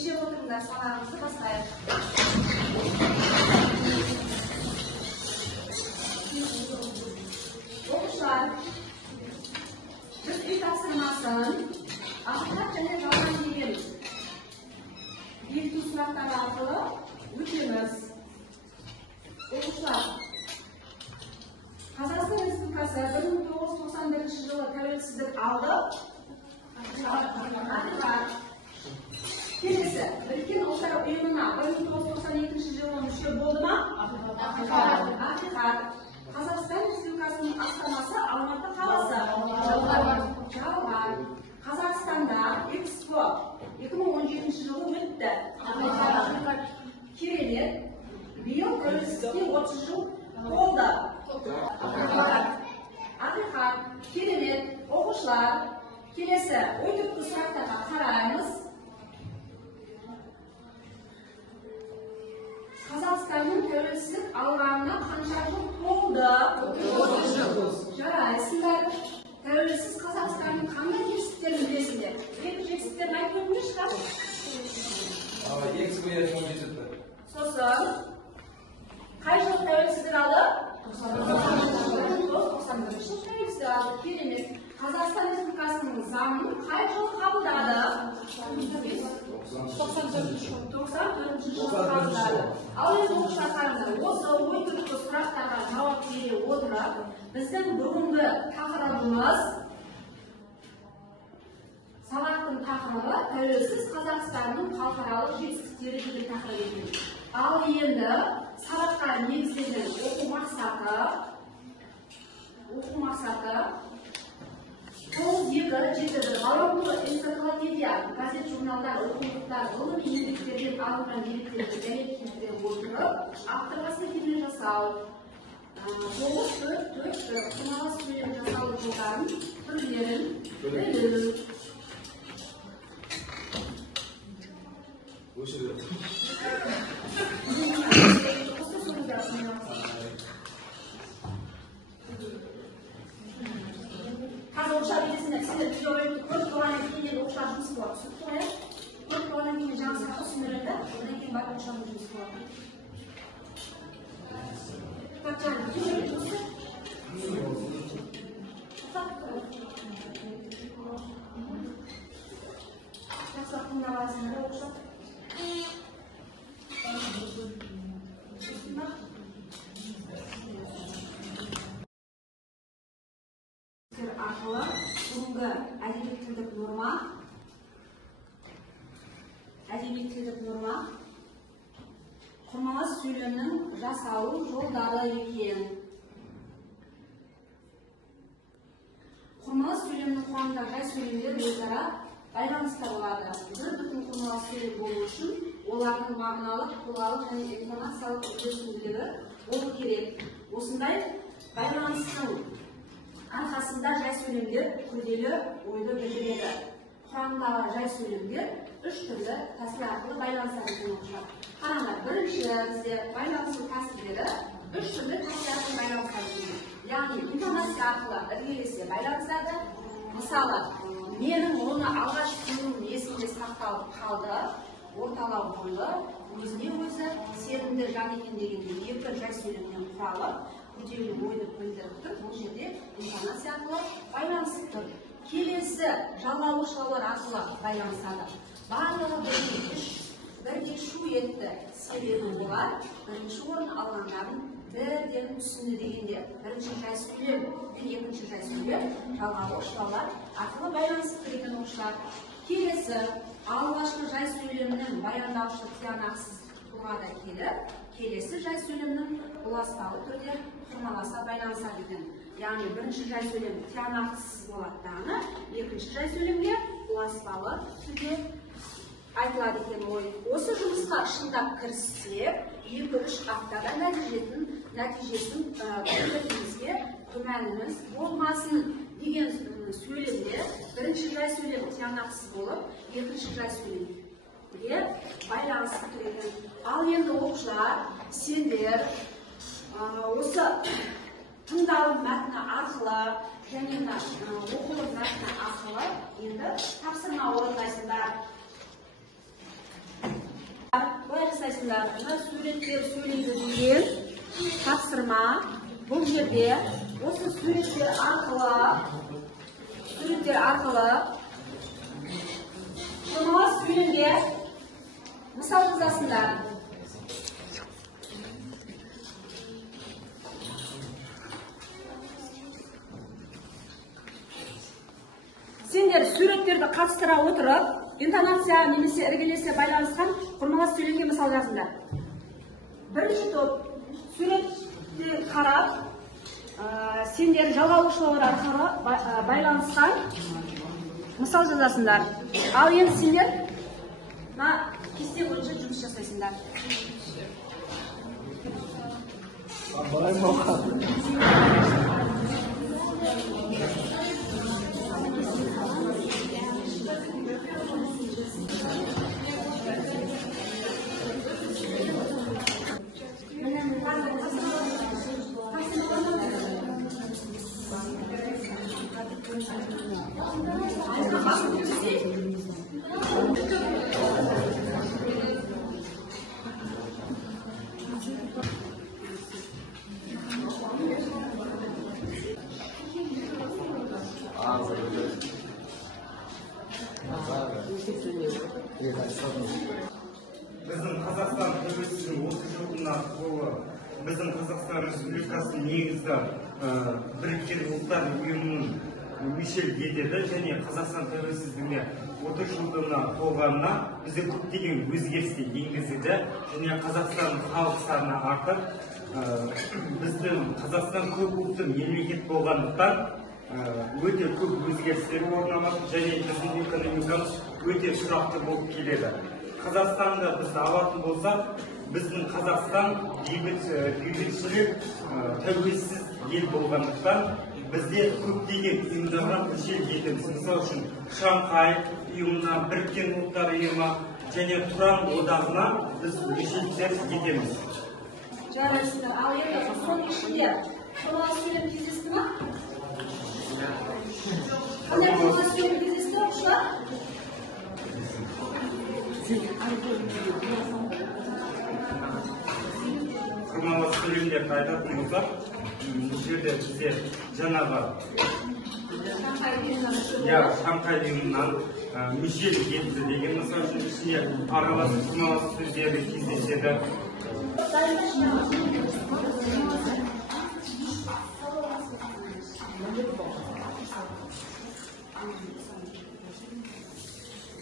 Ендеше отырыңдар, сабағымызды бастайық. Оқушылар, біз үй тапсырмасын ақиқат және жалған деген бекіту сұрақтары арқылы өтеміз. Оқушылар, Қазақстан Республикасы 1991 жылы тәуелсіздік алды. Келесі, Біріккен Ұлттар Ұйымына 1992 жылы мүше болды ма? Ақиқат. Қазақстан Республикасының астанасы Алматы қаласы. Жалған. Қазақстанда Экспо 2017 жылы өтті. Керемет. Биыл тәуелсіздікке 30 жыл болды. Ақиқат. Керемет. Оқушылар, келесі ой түрткі сұрақтарға қараймыз. Қазақстанның тәуелсіздік алғанына қанша жыл болды? 30 жыл. Жарайсыңдар. Тәуелсіз Қазақстанның қандай жетістіктерін білесіңдер? Екі жетістіктерін айтып өтіңдерші. Екісі қол жетістікті. Сосын, қай жыл тәуелсіздік алды? 1991 жыл тәуелсіздік алды. Керемет. Қазақстан Республикасының заңын қай жыл қабылдады? 94 жыл қабылдады. Ал енді оқушылар қараңдар, осы ой түрткі сұрақтарға жауап бере отырып, біздің бүгінгі тақырыбымыз сабақтың тақырыбы тәуелсіз Қазақстанның халықаралық жетістіктері деген тақырып екен. Ал енді сабаққа негізделген оқу мақсаты 9.2.7 ғаламтор энциклопедия, газет, журналдар, оқулықтар, ғылыми еңбектерден алынған деректерді дәйектендіре отырып, авторға сілтеме жасау, 9.4.4 құмалас сөйлем жасалу жолдарын түрлерін білу. Қазір оқушылар білесіңдер, сіздер видео көріп тұрғаннан кейін оқушылар жұмыс болады. Түсініп қояйық. Көріп тұрғаннан кейін жаңа сұраққа түсіндіреді, одан кейін барып оқушылардың жұмысы болады. Патшаның видео көріп тұрсыз? Жақсылап тыңдап аласыңдар оқушылар. Арқылы бүгінгі әдеби тілдік норма құрмалас сөйлемнің жасалу жолдары екен. Құрмалас сөйлемнің құрамында жай сөйлемдер өзара байланыста болады. Бір бүтін құрмалас сөйлем болу үшін олардың мағыналық, тұлғалық және интонациялық үйлесімділігі болу керек. Осындай байланыстың арқасында жай сөйлемдер күрделі ойды білдіреді. Құрамдағы жай сөйлемдер үш түрлі тәсіл арқылы байланысады екен оқушылар. Қараңдар, бірінші бізде байланысу тәсілдері үш түрлі тәсіл арқылы байланысады екен. Яғни интонация арқылы іргелесе байланысады. Мысалы, менің оны алғаш көруім есімде сақталып қалды, орталау болды, өзіне өзі сенімді жан екен дегенде екі жай сөйлемнен құралып, күрделі ойды білдіріп тұр. Бұл жерде интонация арқылы байланысып тұр. Келесі жалғаушылар арқылы байланысады. Барлығы бірдей шу етті себебі олар бірінші орын алғандарын бірден түсінді дегенде бірінші жай сөйлем мен екінші жай сөйлем жалғаушылар арқылы байланысып келген оқушылар. Келесі алғашқы жай сөйлемнің баяндаушы тиянақсыз тұлғада келіп, келесі жай сөйлемнің ұласпалы түрде құрмаласа байланысады екен. Яғни бірінші жай сөйлем тиянақсыз болады дағыны, екінші жай сөйлемге ұласпалы түрде айтылады екен ой. Осы жұмысқа шындап кіріссек, 2-3 аптада нәтижесін көретінімізге күмәніміз болмасын деген сөйлемде бірінші жай сөйлем тиянақсыз болып, екінші жай сөйлемге байланысып тұр екен. Ал енді оқушылар, сендер осы тыңдалым мәтіні арқылы және оқылым мәтіні арқылы енді тапсырма орындайсыңдар. suretler söyleydi degan tapsirma bu yerda o'sha suretlar orqali Qurmag'och filmga misol yozasizlar. Sendер suratlarni qattiqroq o'tirib, intonatsiya немесе irg'ilishga baylanishgan Qurmag'och filmga misol yozinglar. Birinchi to'p suratga qarab, sendер жалғаушылар арқылы байланысқан misol yozasizlar. Al endi sendер keste bo'yicha жұмыс жасайсыңдар. Біздің Қазақстан тәуелсіздігінің 30 жылдығына толы біздің Қазақстан Республикасының негізгі біріккен ұлттар ұйымының мүшелік етеді және Қазақстан тәуелсіздігіне 30 жылдығына толғанына бізде көптеген өзгерістер енгізілді және Қазақстан халық саны артып, біздің Қазақстан көп ұлтты мемлекет болғандықтан өте көп өзгерістер орын алады және біздің экономикамыз өте тұрақты болып келеді. Қазақстанды біз алатын болсақ, біздің Қазақстан бейбітшілік, тәуелсіз ел болғандықтан бізде көптеген ұйымдарға мүшелік етеміз. Мысалы үшін Шанхай ұйымына, біріккен ұлттар ұйымы және Тұран одағына біз мүшеліктер етеміз. Жарайсыздар. Ал енді соның ішінде Qurmag'och film кездесті ме? Қандай Qurmag'och film кездесті оқушылар? Qurmag'och filmдерді айтатын болсақ, бұл жерде бізде жаңағы Шанхай ұйымынан мүшелік етті деген мысал үшін ішіне араласып Qurmag'och фильмдері кездеседі.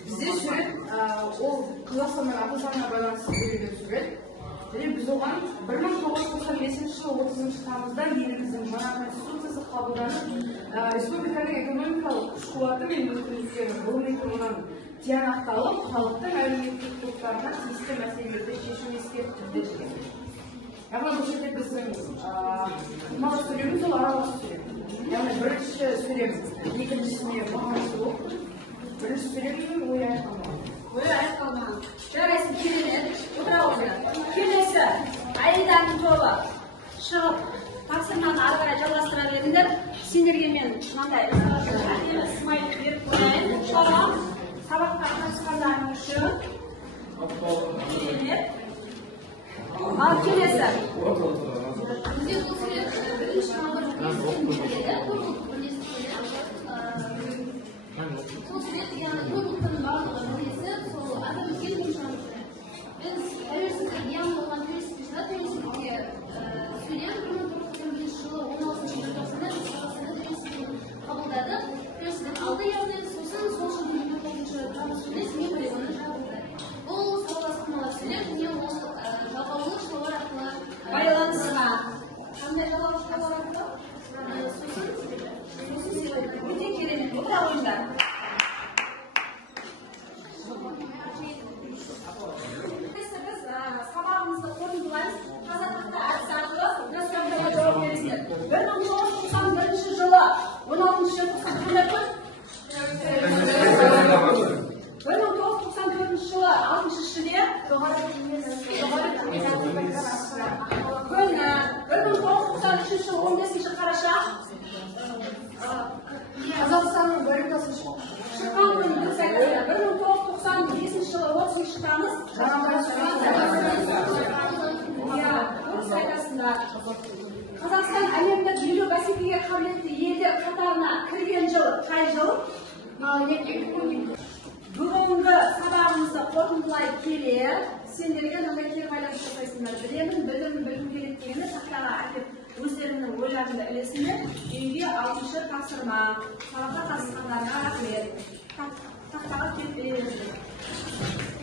Бізде сурет, ол Қазақстанның аты заңына байланысты берілген сурет. Және біз оған 1995 жылы 30 тамызда еліміздің жаңа конституциясы қабылданып, республиканың экономикалық күш-қуаты мен мүмкіндіктері ғылыми тұрғыдан тиянақталып, халықтың әлеуметтік топтарына тиісті мәселелерді шешу ескертілді деген. Яғни бұл жерде біздің Qurmag'och сөйлеміміз ол аралас сөйлем. Яғни бірінші сөйлем екіншісіне маңызды, бірінші сөйлемнің ойы аяқталмаған. Жарайсың, келінен отыра отыра. Келесі айдардың тобы шығып, тапсырманы ары қарай жалғастыра беріңдер. Сендерге мен мынандай смайлик беріп қояйын. Шағам сабаққа қатысқандарың үшін. Ал келесі. Бізде бұл сурет бірінші мамыр сол сурет, яғни көп ұлттың барлығы бірлесіп, сол атамыз келген шығарып жүреді. Біз тәуелсіздік яғни болған тәуелсіздікте тәуелсіздікке сөйлем 1991 жылы 16 желтоқсанда біз Қазақстанда тәуелсіздігін қабылдадық. Тәуелсіздік алды яғни сосын сол жылдың 19 тамызында семей полигоны жабылды. Бұл салалас Qurmag'och сөйлем және ол жалғаулы шоулар арқылы байланысқа. қандай жалғаулы шоулар арқылы? Өте керемет. Отыра қойыңдар. Сабағымызды қорытындылаймыз. Қазақтықта әдіс арқылы бір сұрақтарға жауап бересіздер. 1991 жылы 16 желтоқсан қандай күн? 1994 жылы 6 шілде жоғары кеңес күні. 1993 жылы 15 қараша Қазақстанның баррикасын шыққан күні дұрыс айтасыздар. 1995 жылы 30 тамыз қай жыл? Бүгінгі сабағымызды қорытындылай келе, сендерге мынандай кері байланыс жасайсыңдар. Білемін білім керек дегенді тақтаға әкеп өздеріңнің ойларыңды ілесіңдер. Үйге 6-шы тапсырма. Сабаққа қатысқандарына рахмет. Тақтаға келіп ілесіңдер.